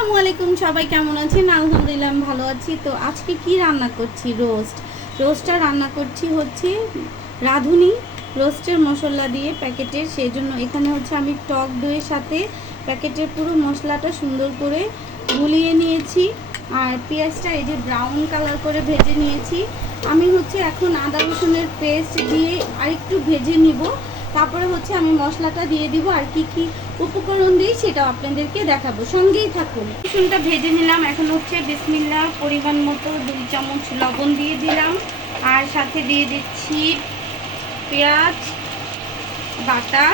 আসসালামু আলাইকুম, সবাই কেমন আছেন? আলহামদুলিল্লাহ আমি ভালো আছি। তো আজকে কি রান্না করছি? রোস্টটা রান্না করছি হচ্ছে রাঁধুনি রোস্টের মশলা দিয়ে প্যাকেটের। সেই জন্য এখানে হচ্ছে আমি টক দইয়ের সাথে প্যাকেটের পুরো মশলাটা সুন্দর করে গুলিয়ে নিয়েছি। আর পেঁয়াজটা এই যে ব্রাউন কালার করে ভেজে নিয়েছি। আমি হচ্ছে এখন আদা রসুনের পেস্ট দিয়ে আরেকটু ভেজে নিব। তারপরে হচ্ছে আমি মশলাটা দিয়ে দিব আর কি কি উপকরণ দিই সেটাও আপনাদেরকে দেখাবো, সঙ্গেই থাকুন। রসুনটা ভেজে নিলাম। এখন হচ্ছে বিসমিল্লাহ পরিমাণ মতো 2 চামচ লবণ দিয়ে দিলাম, আর সাথে দিয়ে দিচ্ছি পেঁয়াজ বাটা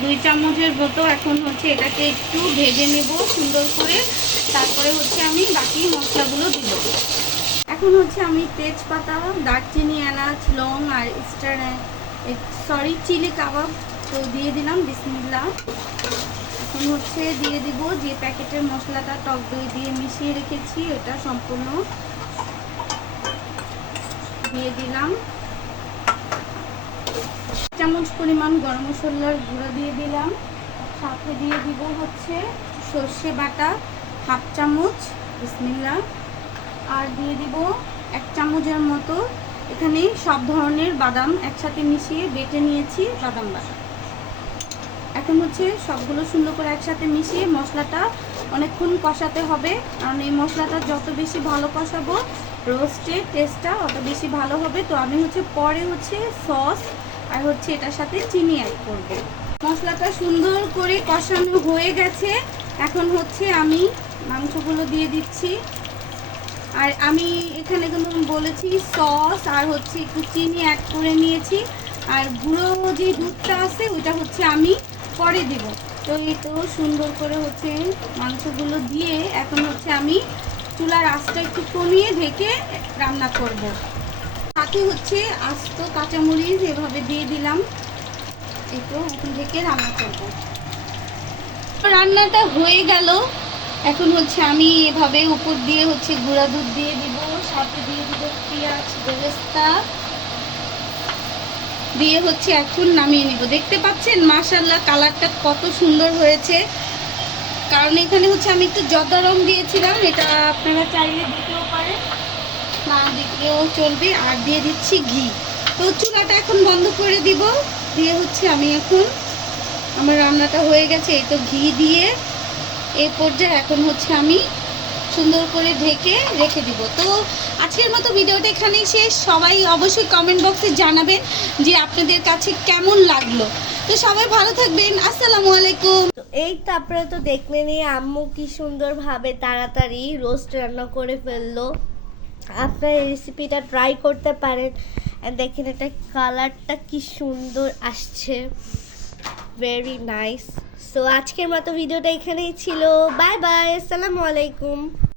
2 চামচের মতো। এখন হচ্ছে এটাকে একটু ভেজে নেব সুন্দর করে, তারপরে হচ্ছে আমি বাকি মশলাগুলো দিব। এখন হচ্ছে আমি তেজপাতা, দারচিনি, এলাচ, লং আর চিলি কাবাব তো দিয়ে দিলাম। বিসমিল্লাহ। এখন হচ্ছে দিয়ে দিব যে প্যাকেটের মশলাটা টক দই দিয়ে মিশিয়ে রেখেছি, এটা সম্পূর্ণ দিয়ে দিলাম। চামচ পরিমাণ গরম মশলার গুঁড়ো দিয়ে দিলাম। সাথে দিয়ে দিব হচ্ছে সর্ষে বাটা হাফ চামচ। বিসমিল্লাহ। আর দিয়ে দিব 1 চামচের মতো, এখানে সব ধরনের বাদাম একসাথে মিশিয়ে বেটে নিয়েছি, বাদাম বাটা। এখন হচ্ছে সবগুলো সুন্দর করে একসাথে মিশিয়ে মশলাটা অনেকক্ষণ কষাতে হবে, কারণ এই মশলাটা যত বেশি ভালো কষাবো রোস্টের টেস্টটা অত বেশি ভালো হবে। তো আমি হচ্ছে পরে হচ্ছে সস আর হচ্ছে এটার সাথে চিনি অ্যাড করব। মশলাটা সুন্দর করে কষানো হয়ে গেছে। এখন হচ্ছে আমি মাংসগুলো দিয়ে দিচ্ছি। আর আমি এখানে কিন্তু বলেছি সস আর হচ্ছে একটু চিনি অ্যাড করে নিয়েছি। আর গুঁড়ো যে দুধটা আছে ওইটা হচ্ছে আমি পরে দিব। তো এই তো সুন্দর করে হচ্ছে মাংসগুলো দিয়ে এখন হচ্ছে আমি চুলার আঁচটা একটু কমিয়ে ঢেকে রান্না করব। সাথে হচ্ছে আস্ত কাঁচামরিচ এভাবে দিয়ে দিলাম। এই তো এখন ঢেকে রান্না করব। রান্নাটা হয়ে গেল। এখন হচ্ছে আমি এভাবে উপর দিয়ে হচ্ছে গুঁড়া দুধ দিয়ে দিব, সাথে দিয়ে দিব পেঁয়াজ বেরেস্তা দিয়ে হচ্ছে এখন নামিয়ে নিব। দেখতে পাচ্ছেন মাশাআল্লাহ কালারটা কত সুন্দর হয়েছে, কারণ এখানে হচ্ছে আমি একটু জর্দা রং দিয়েছিলাম, এটা আপনারা চাইলে দিতেও পারেন, না দিতেও চলবে। আর দিয়ে দিচ্ছি ঘি। তো চুলাটা এখন বন্ধ করে দিব, দিয়ে হচ্ছে আমি এখন আমার রান্নাটা হয়ে গেছে। এই তো ঘি দিয়ে এই পর্যায়ে এখন হচ্ছে আমি সুন্দর করে ঢেকে রেখে দিব। তো আজকের মতো ভিডিওটা এখানেই শেষ। সবাই অবশ্যই কমেন্ট বক্সে জানাবেন যে আপনাদের কাছে কেমন লাগলো। তো সবাই ভালো থাকবেন। আসসালামু আলাইকুম। এই তো আপনারা তো দেখলেনই আম্মু কি সুন্দরভাবে তাড়াতাড়ি রোস্ট রান্না করে ফেললো। আপনার এই রেসিপিটা ট্রাই করতে পারেন। আর দেখেন এটা কালারটা কি সুন্দর আসছে, ভেরি নাইস। সো আজকের মতো ভিডিওটা এখানেই ছিল। বাই বাই, আসসালামু আলাইকুম।